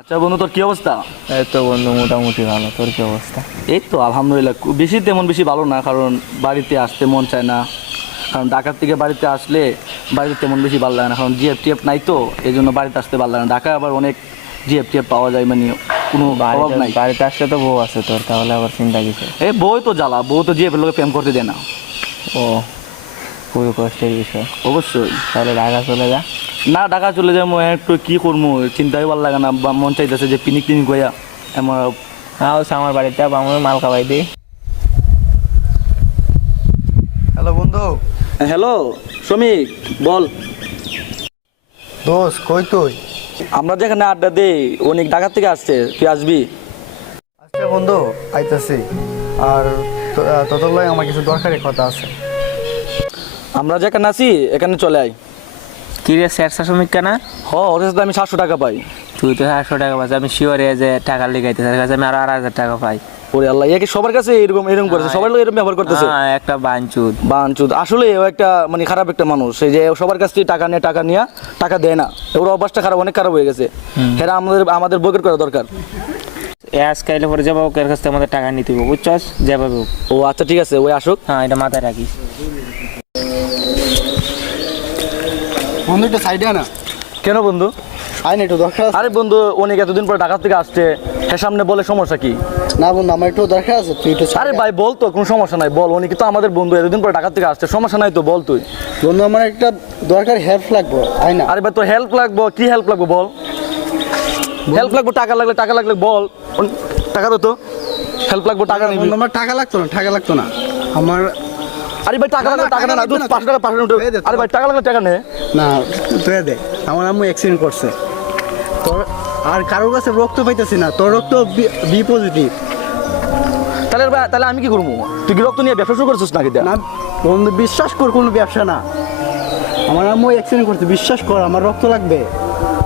আচ্ছা বন্ধু তোর কি অবস্থা? এই তো বন্ধু মোটামুটি ভালো। তোর কি অবস্থা? এই তো আলহামদুলিল্লাহ। বেশি তেমন বেশি ভালো না কারণ বাড়িতে আসতে মন চায় না। কারণ ঢাকার থেকে বাড়িতে আসলে বাড়িতে তেমন বেশি ভালো লাগে না। কারণ জিএফ টিএফ নাই তো এই জন্য বাড়িতে আসতে ভালো লাগে না। ঢাকায় আবার অনেক জিএফ টিএফ পাওয়া যায় মানে কোনো অভাব নাই। বাড়িতে আসলে তো বউ আছে তোর তাহলে আবার চিন্তা কিছু এই বই তো জ্বালা। বউ তো জিএফ লোকে প্রেম করতে দেয় না। ও খুবই কষ্টের বিষয়। অবশ্যই। তাহলে ঢাকা চলে যা। না ঢাকা চলে যাব একটু কি করব? চিন্তাই ভালো লাগে না বা মন চাইতেছে যে পিনিক টিনিক হইয়া আমার আও আমার বাড়িতে আমার মাল খাওয়াই দিই হ্যালো বন্ধু। হ্যালো শ্রমিক বল। দোষ কই তুই? আমরা যেখানে আড্ডা দিই অনেক ঢাকা থেকে আসছে তুই আসবি? আজকে বন্ধু আইতাছি। আর তোদের লয় আমার কিছু দরকারি কথা আছে। আমরা যেখানে আছি এখানে চলে আয়। কি রে স্যারসা শ্রমিক কেনা? হ ওর সাথে আমি সাতশো টাকা পাই। তুই তো সাতশো টাকা পাচ্ছ আমি শিওরে যে টাকা লিখাইতে তার কাছে আমি আরও আড়াই হাজার টাকা পাই। ওরে আল্লাহ একে সবার কাছে এরকম এরকম করেছে সবার লোক এরকম ব্যবহার করতেছে। হ্যাঁ, একটা বাঞ্চুদ। বাঞ্চুদ। আসলে ও একটা মানে খারাপ একটা মানুষ এই যে সবার কাছ থেকে টাকা নিয়ে টাকা নিয়ে টাকা দেয় না। ওর অভ্যাসটা খারাপ অনেক খারাপ হয়ে গেছে। এরা আমাদের আমাদের বকেট করা দরকার। আজ কাইলে পরে যাব ওকের কাছ থেকে আমাদের টাকা নিতে হবে বুঝছস? যাবে। ও আচ্ছা ঠিক আছে ওই আসুক। হ্যাঁ এটা মাথায় রাখিস। বন্ধু একটু সাইডে আনা। কেন বন্ধু? আয় না একটু দরকার আছে। আরে বন্ধু অনেক এতদিন পরে ঢাকা থেকে আসছে। হ্যাঁ সামনে বলে সমস্যা কি? না বন্ধু আমার একটু দরকার আছে তুই একটু আরে ভাই বল তো কোনো সমস্যা নাই বল। উনি কিন্তু আমাদের বন্ধু এতদিন পরে ঢাকা থেকে আসছে সমস্যা নাই তো বল তুই। বন্ধু আমার একটা দরকার হেল্প লাগবে আয় না। আরে ভাই তোর হেল্প লাগবো কি হেল্প লাগবে বল? হেল্প লাগবে টাকা লাগলে টাকা লাগলে বল। টাকা দে তো। হেল্প লাগবে টাকা নিবি। বন্ধু আমার টাকা লাগতো না টাকা লাগতো না। আমার আরে ভাই টাকা না, টাকা না লাগবে না, পাঁচশো টাকা পাঁচশো দে, আরে ভাই টাকা লাগলে টাকা নে না তুই দে। আমার আম্মু অ্যাক্সিডেন্ট করছে। তোর আর কারোর কাছে রক্ত পাইতেছি না তোর রক্ত বি পজিটিভ তাহলে ভাই তাহলে আমি কি করব? তুই কি রক্ত নিয়ে ব্যবসা শুরু করছিস নাকি না বন্ধু বিশ্বাস কর কোনো ব্যবসা না। আমার আম্মু অ্যাক্সিডেন্ট করছে বিশ্বাস কর আমার রক্ত লাগবে।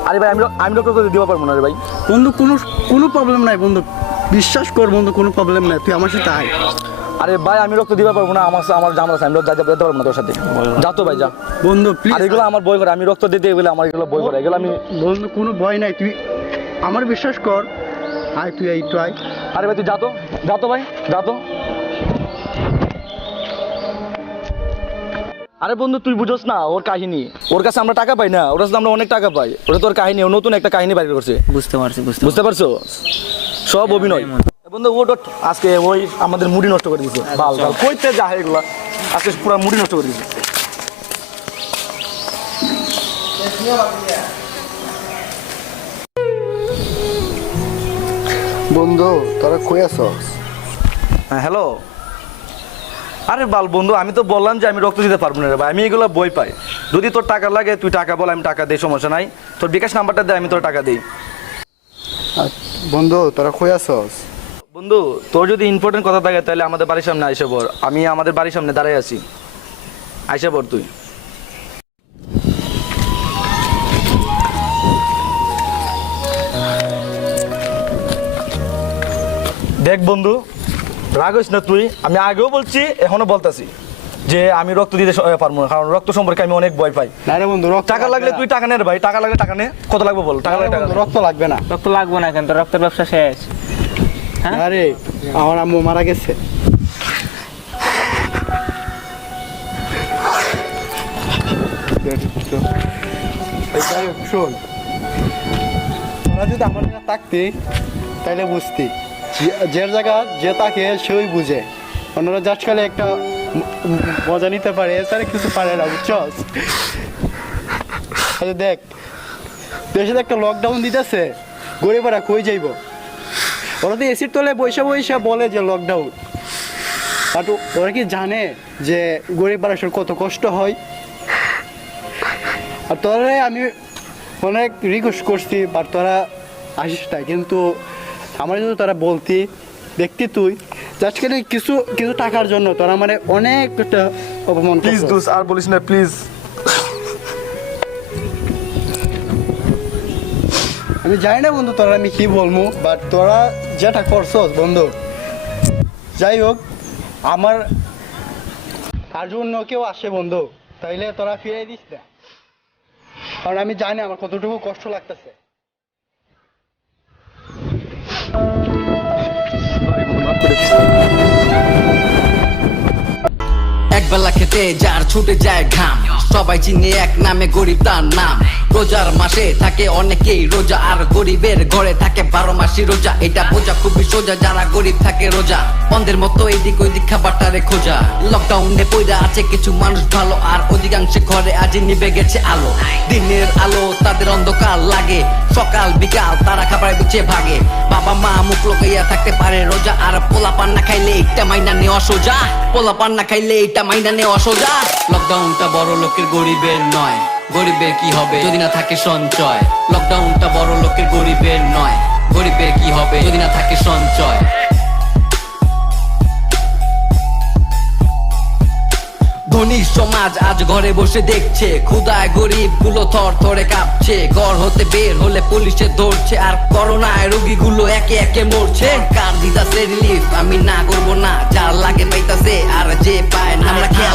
আরে ভাই আমি আমি রক্ত দিতে পারব না রে ভাই। বন্ধু কোনো কোনো প্রবলেম নাই বন্ধু। বিশ্বাস কর বন্ধু কোনো প্রবলেম নাই তুই আমার সাথে আয়। আরে ভাই আমি রক্ত দিবা পারব না। আমার আমার জামাল আছে আমি রক্ত যা- যেতে পারব না তোর সাথে। যা তো ভাই যা। বন্ধু আর প্লিজ এগুলো আমার বই করে আমি রক্ত দিতে গেলে আমার এগুলো বই করে। এগুলো আমি বন্ধু কোনো ভয় নাই। তুই আমার বিশ্বাস কর। আয় তুই একটু আয়। আরে ভাই তুই যা তো। যা তো ভাই যা তো। আরে বন্ধু তুই বুঝোস না ওর কাহিনী। ওর কাছে আমরা টাকা পাই না ওর কাছে আমরা অনেক টাকা পাই। ওটা তোর কাহিনী ও নতুন একটা কাহিনী বাইরে করছে। বুঝতে পারছি বুঝতে বুঝতে পারছ। সব অভিনয়। বন্ধু ওট ওট আজকে ওই আমাদের মুডি নষ্ট করে দিয়েছে বাল বাল। কইতে যা এগুলা। আজকে পুরো মুডি নষ্ট করে দিয়েছে বন্ধু তোরা কই আছস হ্যাঁ হ্যালো। আরে বাল বন্ধু আমি তো বললাম যে আমি রক্ত দিতে পারব না রে ভাই আমি এগুলো বই পাই। যদি তোর টাকা লাগে তুই টাকা বল আমি টাকা দিই সমস্যা নাই। তোর বিকাশ নাম্বারটা দে আমি তোর টাকা দিই। বন্ধু তোরা কই আছস বন্ধু তোর যদি ইম্পর্টেন্ট কথা থাকে তাহলে আমাদের বাড়ির সামনে আইসে পড়। আমি আমাদের বাড়ির সামনে দাঁড়াই আছি। আইসে পড় তুই। দেখ বন্ধু রাগ হইস না তুই আমি আগেও বলছি এখনও বলতাছি যে আমি রক্ত দিতে পারব না কারণ রক্ত সম্পর্কে আমি অনেক ভয় পাই। না রে বন্ধু রক্ত টাকা লাগলে তুই টাকা নে ভাই টাকা লাগলে টাকা নে। কত লাগবে বল? টাকা নে। রক্ত লাগবে না। রক্ত লাগবে না কেন তোর রক্তের ব্যবসা শেষ? আরে, আমার আম্মু মারা গেছে। শোন। তোরা যদি আমার জায়গা থাকতি, তাইলে বুঝতি। যে- জায়গা যে তাকে, সেই বুঝে। অন্যরা জাস্ট খালি একটা মজা নিতে পারে, এছাড়া কিছু পারে না, বুঝছস? আচ্ছা দেখ। দেশে একটা লকডাউন দিতেছে, গরিবেরা কই যাইব? ওরা তো এসির তলে বৈশা বৈশা বলে যে লকডাউন বাট ওরা কি জানে যে গরিব মানুষের কত কষ্ট হয়? আর তোরা আমি অনেক রিকোয়েস্ট করছি বাট তোরা আসিস না কিন্তু আমার যদি তোরা বলতি দেখতি তুই জাস্ট খালি কিছু কিছু টাকার জন্য তোরা মানে অনেক একটা অপমান প্লিজ করছিস। আর বলিস না প্লিজ আমি জানি না বন্ধু তোরা আমি কি বলব বাট তোরা যেটা করছস বন্ধু। যাই হোক, আমার তার অন্য কেউ আসে, বন্ধু। তাইলে তোরা ফিরে দিস না। কারণ আমি জানি আমার কতটুকু কষ্ট লাগতেছে। এক বেলা খেতে যার ছুটে যায় ঘাম। সবাই চিনে এক নামে গরিব তার নাম। রোজার মাসে থাকে অনেকেই রোজা, আর গরিবের ঘরে থাকে বারো মাসি রোজা। এটা বোঝা খুবই সোজা, যারা গরিব থাকে রোজা। বন্ধের মতো এদিক ওইদিক খাবারটারে খোঁজা। লকডাউনে পয়দা আছে কিছু মানুষ ভালো, আর অধিকাংশ ঘরে আজ নিবে গেছে আলো। দিনের আলো তাদের অন্ধকার লাগে। সকাল, বিকাল তারা খাবার গুছিয়ে ভাগে। বাবা, মা মুখ লোকাইয়া থাকতে পারে রোজা, আর পোলা পান্না খাইলে এটা মাইনা নেওয়া সোজা। পোলা পান্না খাইলে এটা মাইনা নেওয়া সোজা। লকডাউনটা বড় লোকের গরিবের নয়। গরিবের কি হবে? যদি না থাকে সঞ্চয়। লকডাউনটা বড় লোকের গরিবের নয়। গরিবের কি হবে? যদি না থাকে সঞ্চয়। ধনী সমাজ আজ ঘরে বসে দেখছে। ক্ষুদায় গরিবগুলো থর থরে কাঁপছে। ঘর হতে বের হলে পুলিশে ধরছে। আর করোনায় রোগীগুলো একে একে মরছে। কার দিদাসে রিলিফ আমি না করব না। যার লাগে আর যে পায় না। পাইতা